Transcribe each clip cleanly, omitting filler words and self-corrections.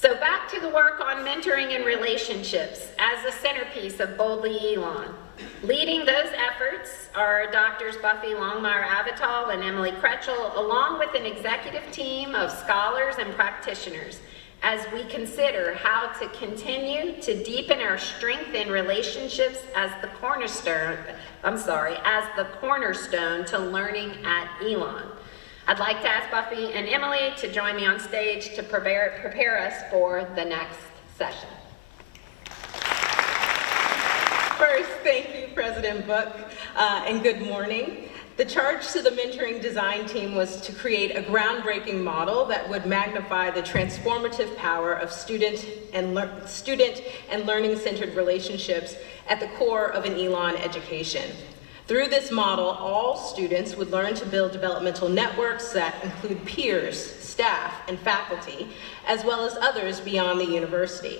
So back to the work on mentoring and relationships as the centerpiece of Boldly Elon. Leading those efforts are Doctors Buffy Longmire-Avital and Emily Kretschel, along with an executive team of scholars and practitioners, as we consider how to continue to deepen our strength in relationships as the cornerstone to learning at Elon. I'd like to ask Buffy and Emily to join me on stage to prepare us for the next session. First, thank you, President Book, and good morning. The charge to the mentoring design team was to create a groundbreaking model that would magnify the transformative power of student and learning-centered relationships at the core of an Elon education. Through this model, all students would learn to build developmental networks that include peers, staff, and faculty, as well as others beyond the university.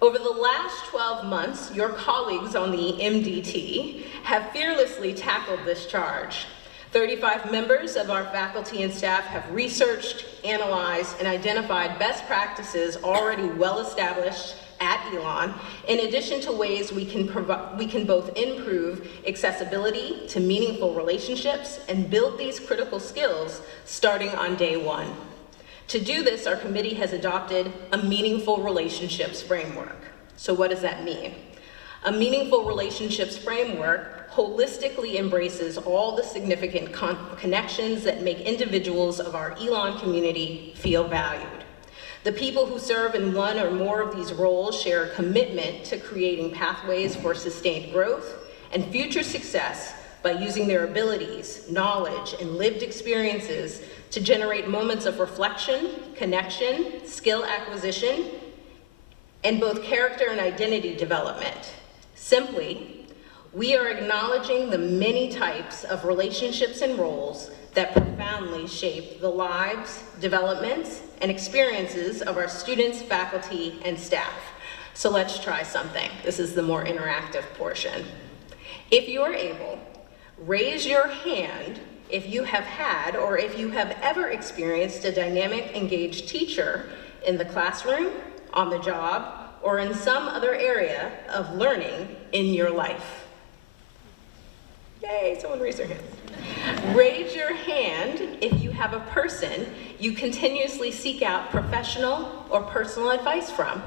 Over the last 12 months, your colleagues on the MDT have fearlessly tackled this charge. 35 members of our faculty and staff have researched, analyzed, and identified best practices already well established at Elon, in addition to ways we can both improve accessibility to meaningful relationships and build these critical skills starting on day one. To do this, our committee has adopted a meaningful relationships framework. So what does that mean? A meaningful relationships framework holistically embraces all the significant connections that make individuals of our Elon community feel valued. The people who serve in one or more of these roles share a commitment to creating pathways for sustained growth and future success by using their abilities, knowledge, and lived experiences to generate moments of reflection, connection, skill acquisition, and both character and identity development. Simply, we are acknowledging the many types of relationships and roles that profoundly shape the lives, developments, and experiences of our students, faculty, and staff. So let's try something. This is the more interactive portion. If you are able, raise your hand if you have had or if you have ever experienced a dynamic, engaged teacher in the classroom, on the job, or in some other area of learning in your life. Yay, someone raise their hand. Raise your hand if you have a person you continuously seek out professional or personal advice from.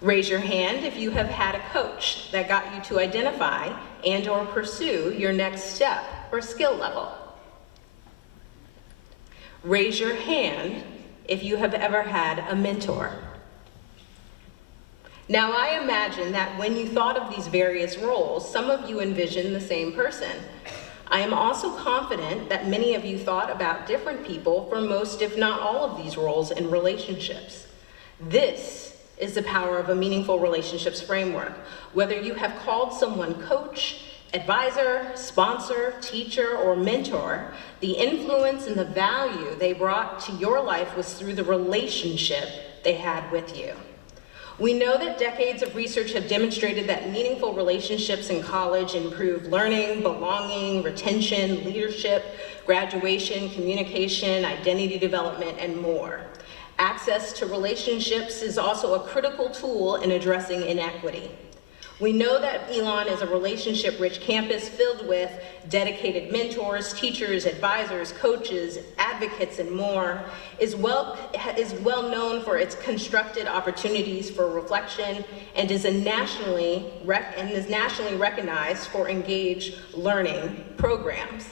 Raise your hand if you have had a coach that got you to identify and/or pursue your next step or skill level. Raise your hand if you have ever had a mentor. Now, I imagine that when you thought of these various roles, some of you envisioned the same person. I am also confident that many of you thought about different people for most, if not all, of these roles and relationships. This is the power of a meaningful relationships framework. Whether you have called someone coach, advisor, sponsor, teacher, or mentor, the influence and the value they brought to your life was through the relationship they had with you. We know that decades of research have demonstrated that meaningful relationships in college improve learning, belonging, retention, leadership, graduation, communication, identity development, and more. Access to relationships is also a critical tool in addressing inequity. We know that Elon is a relationship-rich campus filled with dedicated mentors, teachers, advisors, coaches, advocates, and more, is well known for its constructed opportunities for reflection and is nationally recognized for engaged learning programs.